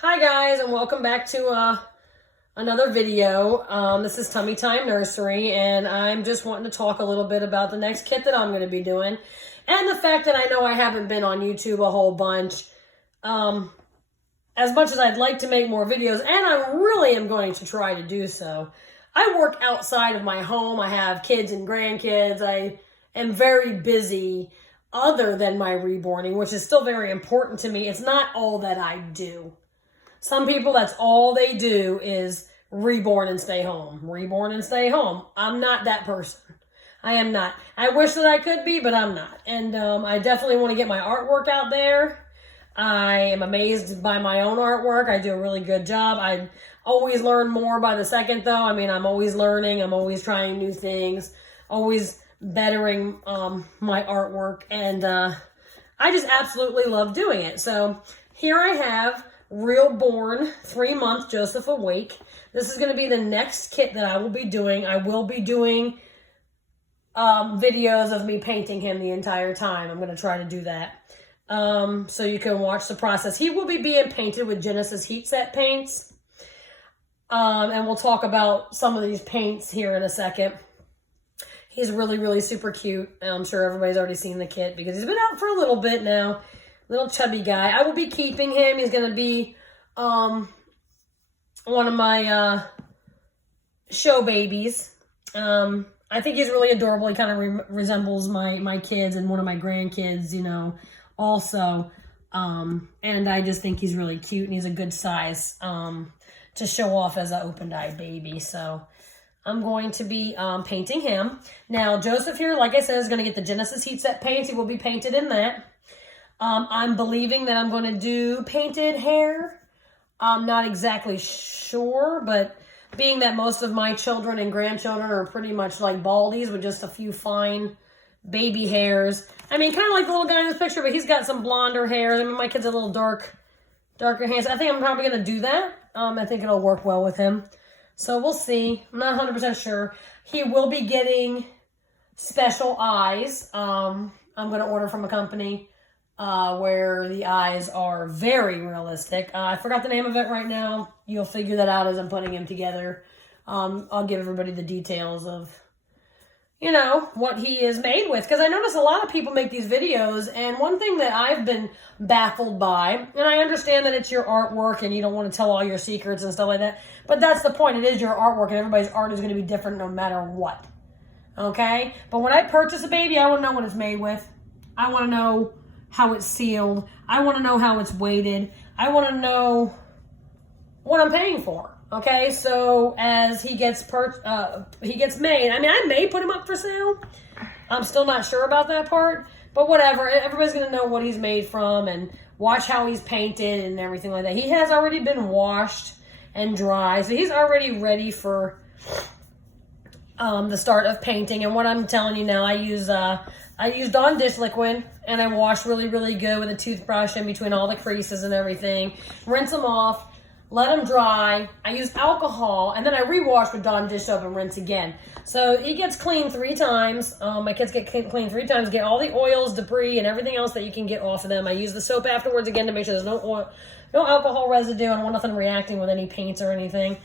Hi guys, and welcome back to another video. This is Tummy Time Nursery, and I'm just wanting to talk a little bit about the next kit that I'm going to be doing, and the fact that I know I haven't been on YouTube a whole bunch. As much as I'd like to make more videos, and I really am going to try to do so, I work outside of my home. I have kids and grandkids. I am very busy other than my reborning, which is still very important to me. It's not all that I do. Some people, that's all they do is reborn and stay home. Reborn and stay home. I'm not that person. I am not. I wish that I could be, but I'm not. And I definitely want to get my artwork out there. I am amazed by my own artwork. I do a really good job. I always learn more by the second, though. I mean, I'm always learning. I'm always trying new things. Always bettering my artwork. And I just absolutely love doing it. So here I have Real Born 3-month Joseph Awake. This is going to be the next kit that I will be doing. I will be doing videos of me painting him the entire time. I'm going to try to do that. So you can watch the process. He will be being painted with Genesis heat set paints. And we'll talk about some of these paints here in a second. He's really, really super cute. I'm sure everybody's already seen the kit because he's been out for a little bit now. Little chubby guy. I will be keeping him. He's going to be one of my show babies. I think he's really adorable. He kind of resembles my kids and one of my grandkids, you know, also. And I just think he's really cute and he's a good size to show off as an open-eyed baby. So I'm going to be painting him. Now, Joseph here, like I said, is going to get the Genesis heat set paints. He will be painted in that. I'm believing that I'm going to do painted hair. I'm not exactly sure, but being that most of my children and grandchildren are pretty much like baldies with just a few fine baby hairs. I mean, kind of like the little guy in this picture, but he's got some blonder hair. I mean, my kid's a little darker hair. So I think I'm probably going to do that. I think it'll work well with him. So we'll see. I'm not 100% sure. He will be getting special eyes. I'm going to order from a company where the eyes are very realistic. I forgot the name of it right now. You'll figure that out as I'm putting him together. I'll give everybody the details of, you know, what he is made with. Because I notice a lot of people make these videos, and one thing that I've been baffled by, and I understand that it's your artwork and you don't want to tell all your secrets and stuff like that, but that's the point. It is your artwork, and everybody's art is going to be different no matter what. Okay? But when I purchase a baby, I want to know what it's made with. I want to know how it's sealed. I want to know how it's weighted. I want to know what I'm paying for. Okay, so as he gets made, I mean, I may put him up for sale. I'm still not sure about that part, but whatever. Everybody's gonna know what he's made from and watch how he's painted and everything like that. He has already been washed and dry, so he's already ready for the start of painting. And what I'm telling you now, I use Dawn dish liquid, and I wash really, really good with a toothbrush in between all the creases and everything. Rinse them off, let them dry. I use alcohol, and then I rewash with Dawn dish soap and rinse again. So he gets clean 3 times. My kids get clean 3 times, get all the oils, debris, and everything else that you can get off of them. I use the soap afterwards again to make sure there's no oil, no alcohol residue. I don't want nothing reacting with any paints or anything.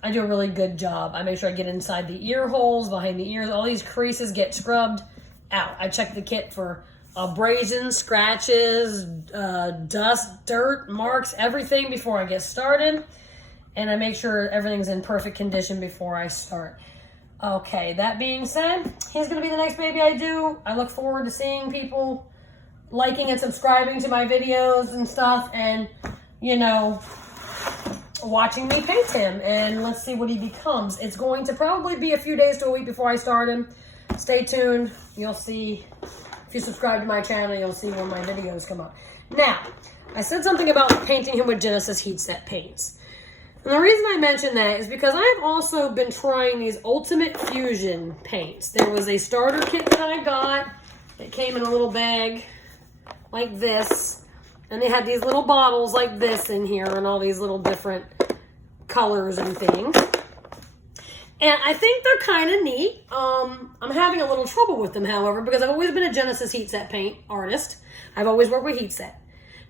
I do a really good job. I make sure I get inside the ear holes, behind the ears. All these creases get scrubbed out. I check the kit for abrasions, scratches, dust, dirt, marks, everything before I get started. And I make sure everything's in perfect condition before I start. Okay, that being said, he's going to be the next baby I do. I look forward to seeing people liking and subscribing to my videos and stuff. And, you know, watching me paint him, and let's see what he becomes. It's going to probably be a few days to a week before I start him. Stay tuned. You'll see, if you subscribe to my channel, you'll see when my videos come up. Now, I said something about painting him with Genesis heat set paints. And the reason I mention that is because I've also been trying these Ultimate Fusion paints. There was a starter kit that I got. It came in a little bag like this. And they had these little bottles like this in here and all these little different colors and things. And I think they're kind of neat. I'm having a little trouble with them, however, because I've always been a Genesis heat set paint artist. I've always worked with heat set.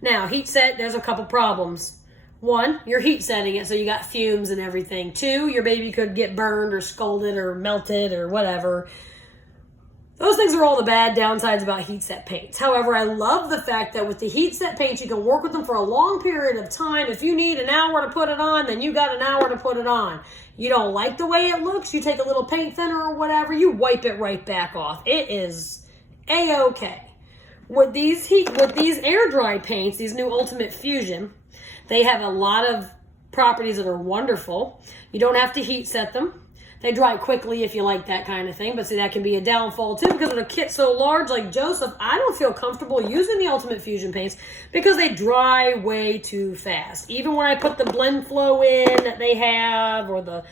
Now, heat set, there's a couple problems. One, you're heat setting it, so you got fumes and everything. Two, your baby could get burned or scalded or melted or whatever. Those things are all the bad downsides about heat set paints. However, I love the fact that with the heat set paints, you can work with them for a long period of time. If you need an hour to put it on, then you got an hour to put it on. You don't like the way it looks, you take a little paint thinner or whatever, you wipe it right back off. It is A-okay. With these air dry paints, these new Ultimate Fusion, they have a lot of properties that are wonderful. You don't have to heat set them. They dry quickly if you like that kind of thing, but see, that can be a downfall too, because with a kit so large like Joseph, I don't feel comfortable using the Ultimate Fusion paints because they dry way too fast. Even when I put the blend flow in that they have, or the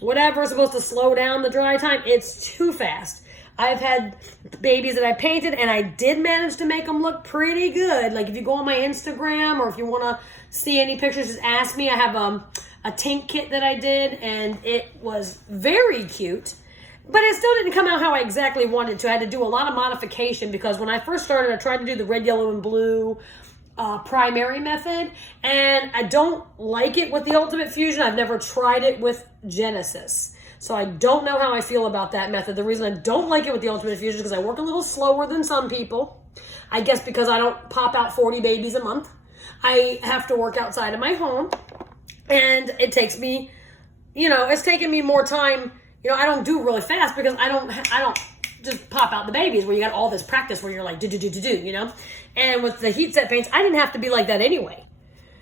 whatever is supposed to slow down the dry time, it's too fast. I've had babies that I painted, and I did manage to make them look pretty good. Like, if you go on my Instagram, or if you want to see any pictures, just ask me. I have a tint kit that I did, and it was very cute, but it still didn't come out how I exactly wanted to. I had to do a lot of modification, because when I first started, I tried to do the red, yellow, and blue primary method, and I don't like it with the Ultimate Fusion. I've never tried it with Genesis, so I don't know how I feel about that method. The reason I don't like it with the Ultimate Fusion is because I work a little slower than some people. I guess because I don't pop out 40 babies a month. I have to work outside of my home, and it takes me, it's taking me more time. I don't do really fast because I don't just pop out the babies where you got all this practice where you're like, do. And with the heat set paints, I didn't have to be like that anyway.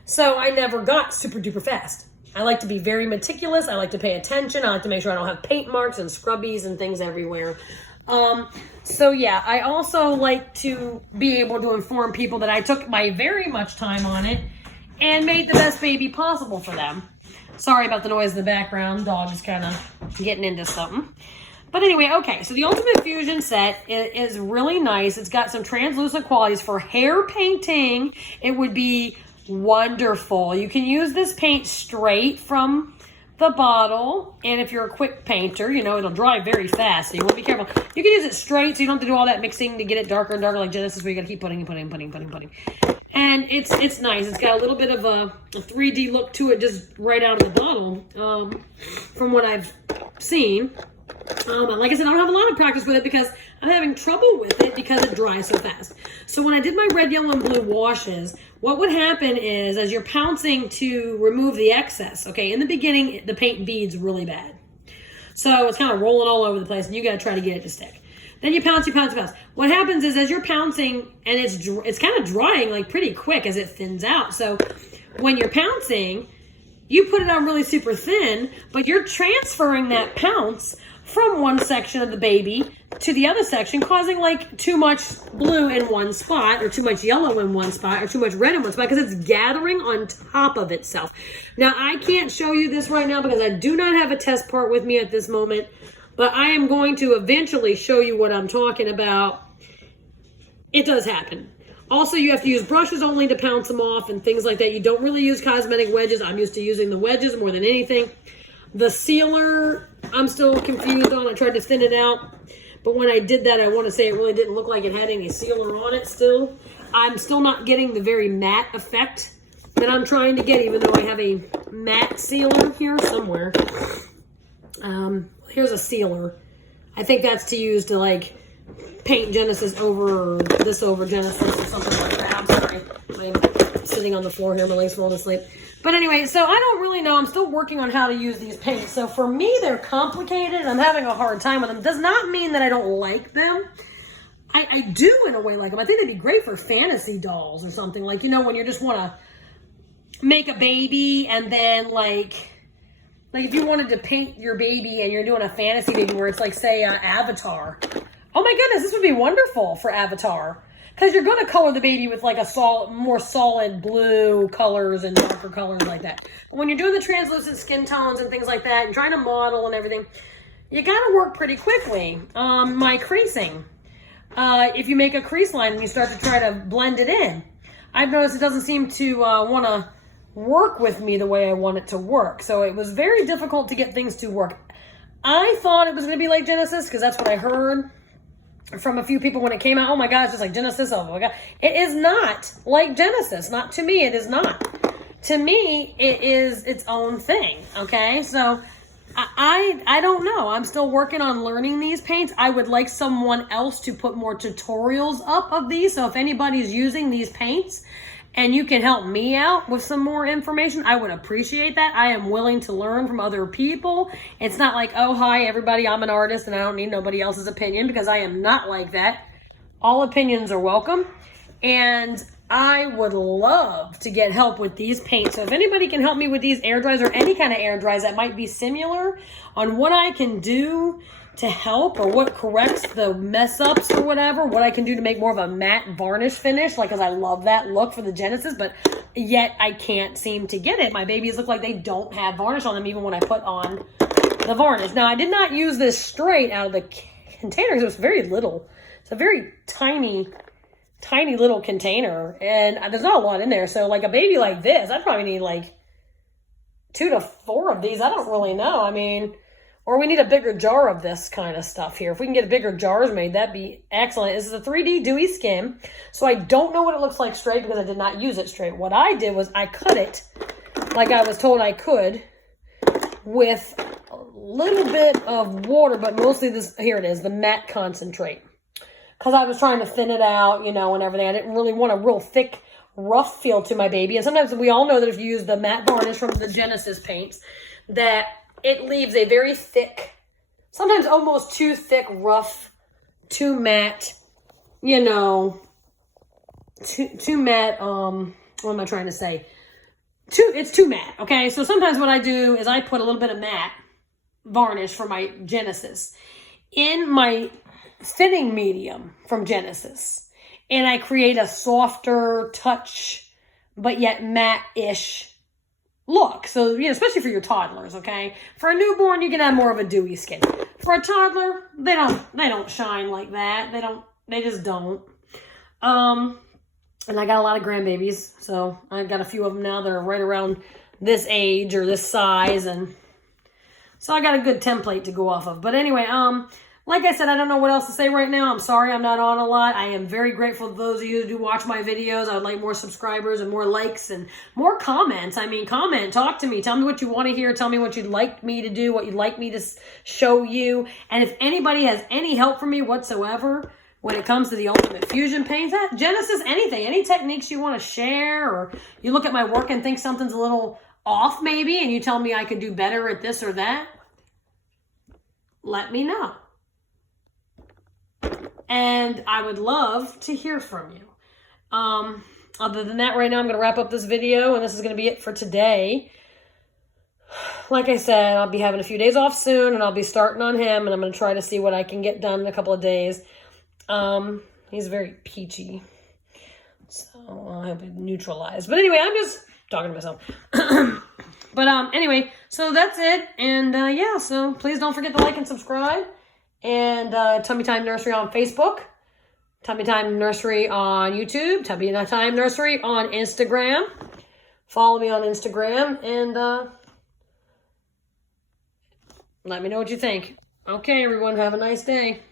So I never got super duper fast. I like to be very meticulous. I like to pay attention. I like to make sure I don't have paint marks and scrubbies and things everywhere. So yeah, I also like to be able to inform people that I took my very much time on it and made the best baby possible for them. Sorry about the noise in the background. Dog is kind of getting into something. But anyway, okay, so the Ultimate Fusion set is really nice. It's got some translucent qualities. For hair painting, it would be wonderful. You can use this paint straight from the bottle, and if you're a quick painter, it'll dry very fast, so you want to be careful. You can use it straight, so you don't have to do all that mixing to get it darker and darker like Genesis, where you got to keep putting. And it's nice. It's got a little bit of a 3D look to it just right out of the bottle, from what I've seen. Like I said, I don't have a lot of practice with it because I'm having trouble with it because it dries so fast. So when I did my red, yellow, and blue washes, what would happen is, as you're pouncing to remove the excess, okay, in the beginning, the paint beads really bad. So it's kind of rolling all over the place, and you got to try to get it to stick. Then you pounce. What happens is, as you're pouncing, and it's kind of drying like pretty quick as it thins out. So when you're pouncing, you put it on really super thin, but you're transferring that pounce from one section of the baby to the other section, causing like too much blue in one spot, or too much yellow in one spot, or too much red in one spot, because it's gathering on top of itself. Now, I can't show you this right now because I do not have a test part with me at this moment, but I am going to eventually show you what I'm talking about. It does happen. Also, you have to use brushes only to pounce them off and things like that. You don't really use cosmetic wedges. I'm used to using the wedges more than anything. The sealer, I'm still confused on. I tried to thin it out, but when I did that, I want to say it really didn't look like it had any sealer on it still. I'm still not getting the very matte effect that I'm trying to get, even though I have a matte sealer here somewhere. Here's a sealer. I think that's to use to like paint Genesis over Genesis or something like that. I'm sorry. I'm sitting on the floor here. My legs falling asleep. But anyway, so I don't really know. I'm still working on how to use these paints. So for me, they're complicated. I'm having a hard time with them. Does not mean that I don't like them. I do, in a way, like them. I think they'd be great for fantasy dolls or something. Like, when you just want to make a baby, and then like if you wanted to paint your baby and you're doing a fantasy baby where it's like, say, Avatar. Oh my goodness, this would be wonderful for Avatar. Because you're going to color the baby with like more solid blue colors and darker colors like that. But when you're doing the translucent skin tones and things like that, and trying to model and everything, you got to work pretty quickly. My creasing. If you make a crease line and you start to try to blend it in, I've noticed it doesn't seem to want to work with me the way I want it to work. So it was very difficult to get things to work. I thought it was going to be like Genesis because that's what I heard. from a few people when it came out. Oh my God, it's just like Genesis. Oh my God. It is not like Genesis. Not to me. It is not. To me, it is its own thing. Okay. So I don't know. I'm still working on learning these paints. I would like someone else to put more tutorials up of these. So if anybody's using these paints and you can help me out with some more information, I would appreciate that. I am willing to learn from other people. It's not like, oh, hi, everybody, I'm an artist and I don't need nobody else's opinion, because I am not like that. All opinions are welcome. And I would love to get help with these paints. So if anybody can help me with these air dries or any kind of air dries that might be similar on what I can do to help, or what corrects the mess ups or whatever, what I can do to make more of a matte varnish finish, like, because I love that look for the Genesis, but yet I can't seem to get it. My babies look like they don't have varnish on them even when I put on the varnish. Now, I did not use this straight out of the container because it was very little. It's a very tiny little container, and there's not a lot in there. So like a baby like this, I probably need like 2 to 4 of these. I don't really know. I mean, or we need a bigger jar of this kind of stuff here. If we can get bigger jars made, that'd be excellent. This is a 3D dewy skim. So I don't know what it looks like straight because I did not use it straight. What I did was I cut it like I was told I could with a little bit of water, but mostly this, here it is, the matte concentrate. Because I was trying to thin it out, you know, and everything. I didn't really want a real thick, rough feel to my baby. And sometimes we all know that if you use the matte varnish from the Genesis paints, that it leaves a very thick, sometimes almost too thick, rough, too matte, you know, too matte, what am I trying to say? It's too matte, okay? So sometimes what I do is I put a little bit of matte varnish for my Genesis in my thinning medium from Genesis, and I create a softer touch, but yet matte-ish look. So, you know, especially for your toddlers, okay? For a newborn, you can have more of a dewy skin. For a toddler, they don't shine like that. They just don't. And I got a lot of grandbabies, so I've got a few of them now that are right around this age or this size, and so I got a good template to go off of. But anyway, like I said, I don't know what else to say right now. I'm sorry I'm not on a lot. I am very grateful to those of you who do watch my videos. I would like more subscribers and more likes and more comments. I mean, comment, talk to me. Tell me what you want to hear. Tell me what you'd like me to do, what you'd like me to show you. And if anybody has any help for me whatsoever when it comes to the Ultimate Fusion paints, that Genesis, anything, any techniques you want to share, or you look at my work and think something's a little off maybe, and you tell me I could do better at this or that, let me know. And I would love to hear from you. Other than that, right now I'm going to wrap up this video, and this is going to be it for today. Like I said, I'll be having a few days off soon, and I'll be starting on him, and I'm going to try to see what I can get done in a couple of days. He's very peachy, so I'll have it neutralized. But anyway, I'm just talking to myself. But anyway, so that's it. And yeah, so please don't forget to like and subscribe. And Tummy Time Nursery on Facebook, Tummy Time Nursery on YouTube, Tummy Time Nursery on Instagram. Follow me on Instagram, and let me know what you think. Okay, everyone, have a nice day.